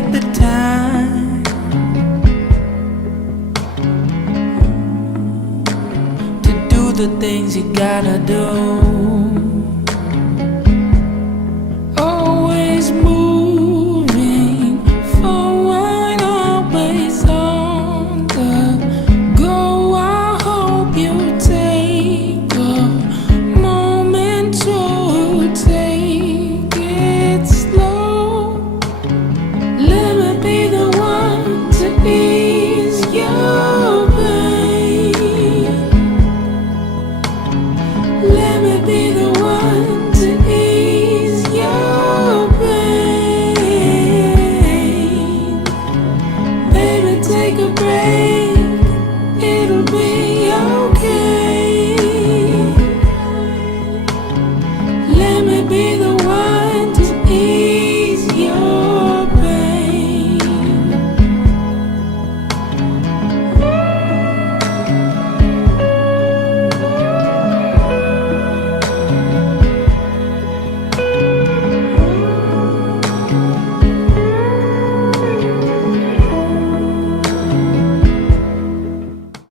get the time to do the things you gotta do. Always moving forward, always on the go. I hope you take a moment to take it slow. Let me be the one to ease your pain. Let me be the one to ease your pain. Baby, take a break, it'll be okay. Let me be the